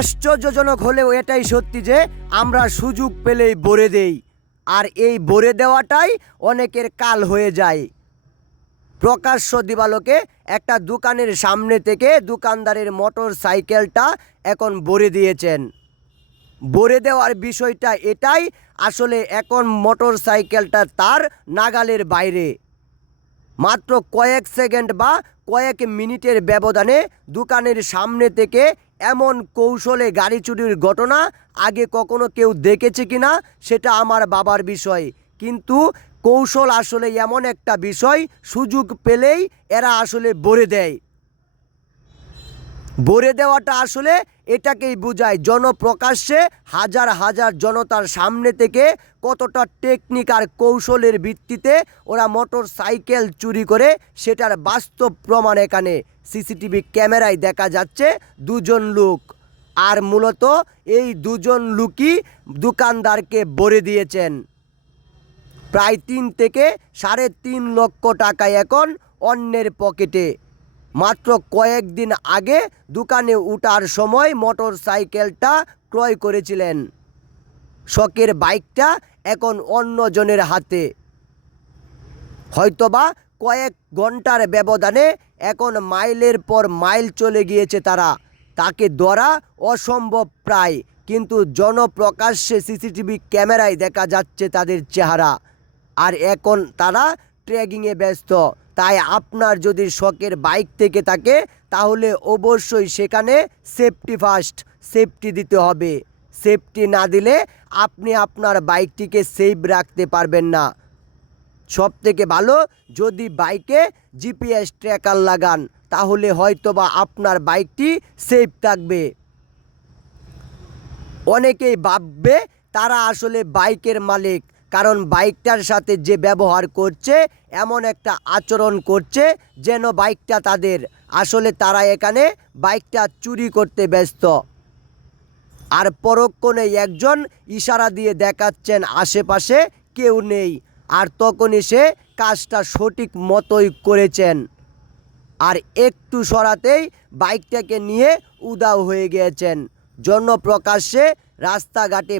আশ্চর্যজনক হলেও এটাই সত্যি যে আমরা সুযোগ পেলেই বরে দেই। আর এই বরে দেওয়াটাই অনেকের কাল হয়ে যায়। প্রকাশ্য দিবালোকে একটা দোকানের সামনে থেকে দোকানদারের মোটর সাইকেলটা এখন বরে দিয়েছেন। বরে দেওয়ার বিষয়টা এটাই, আসলে এখন মোটর সাইকেলটা তার নাগালের বাইরে। মাত্র কয়েক সেকেন্ড বা কয়েক মিনিটের ব্যবধানে দোকানের সামনে থেকে এমন কৌশলে গাড়ি চুরির ঘটনা আগে কখনো কেউ দেখেছে কিনা সেটা আমার বাবার বিষয়। কিন্তু কৌশল আসলে এমন একটা বিষয়, সুযোগ পেলেই এরা আসলে বলে দেয়। বরে দেওয়াটা আসলে এটাকেই বোঝায় জনপ্রকাশ্যে হাজার হাজার জনতার সামনে থেকে কতটা টেকনিক আর কৌশলের ভিত্তিতে ওরা মোটর সাইকেল চুরি করে সেটার বাস্তব প্রমাণ এখানে। সিসিটিভি ক্যামেরায় দেখা যাচ্ছে দুজন লোক। আর মূলত এই দুজন লোকই দোকানদারকে বরে দিয়েছেন। প্রায় তিন থেকে সাড়ে তিন লক্ষ টাকা এখন অন্যের পকেটে। মাত্র কয়েকদিন আগে দোকানে উঠার সময় মোটর সাইকেলটা ক্রয় করেছিলেন। শখের বাইকটা এখন অন্যজনের হাতে। হয়তোবা কয়েক ঘণ্টার ব্যবধানে এখন মাইলের পর মাইল চলে গিয়েছে তারা। তাকে ধরা অসম্ভব প্রায়, কিন্তু জনপ্রকাশ্যে সিসিটিভি ক্যামেরায় দেখা যাচ্ছে তাদের চেহারা। আর এখন তারা ট্রেকিংয়ে ব্যস্ত। তাই আপনার যদি শখের বাইক থেকে থাকে, তাহলে অবশ্যই সেখানে সেফটি ফার্স্ট সেফটি দিতে হবে। সেফটি না দিলে আপনি আপনার বাইকটিকে সেফ রাখতে পারবেন না। সব থেকে ভালো, যদি বাইকে জিপিএস ট্র্যাকার লাগান, তাহলে হয়তোবা আপনার বাইকটি সেফ থাকবে। অনেকেই ভাববে, তারা আসলে বাইকের মালিক। কারণ বাইকটার সাথে যে ব্যবহার করছে, এমন একটা আচরণ করছে যেন বাইকটা তাদের, আসলে তারা এখানে বাইকটা চুরি করতে ব্যস্ত। আর পরক্ষণে একজন ইশারা দিয়ে দেখাচ্ছেন আশেপাশে কেউ নেই, আর তখনই সে কাজটা সঠিক মতোই করেছেন। আর একটু সরাতেই বাইকটাকে নিয়ে উদাও হয়ে গিয়েছেন। জনপ্রকাশ্যে রাস্তাঘাটে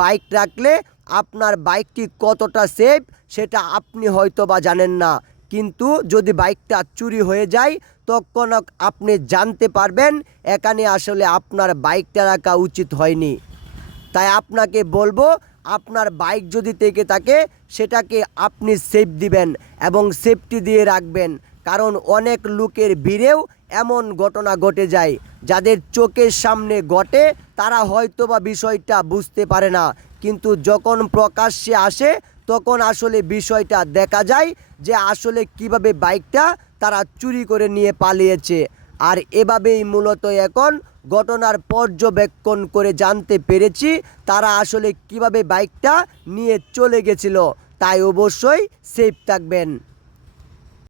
বাইক রাখলে আপনার বাইকটি কতটা সেফ সেটা আপনি হয়তো বা জানেন না। কিন্তু যদি বাইকটা চুরি হয়ে যায় তখন আপনি জানতে পারবেন, এখানে আসলে আপনার বাইকটা রাখা উচিত হয়নি। তাই আপনাকে বলব, আপনার বাইক যদি থেকে থাকে, সেটাকে আপনি সেফ দিবেন এবং সেফটি দিয়ে রাখবেন। কারণ অনেক লোকের ভিড়েও এমন ঘটনা ঘটে যায়, যাদের চোখের সামনে ঘটে, তারা হয়তো বা বিষয়টা বুঝতে পারে না। কিন্তু যখন প্রকাশ্যে আসে, তখন আসলে বিষয়টা দেখা যায় যে আসলে কীভাবে বাইকটা তারা চুরি করে নিয়ে পালিয়েছে। আর এভাবেই মূলত এখন ঘটনার পর্যবেক্ষণ করে জানতে পেরেছি, তারা আসলে কীভাবে বাইকটা নিয়ে চলে গেছিল। তাই অবশ্যই সেফ থাকবেন।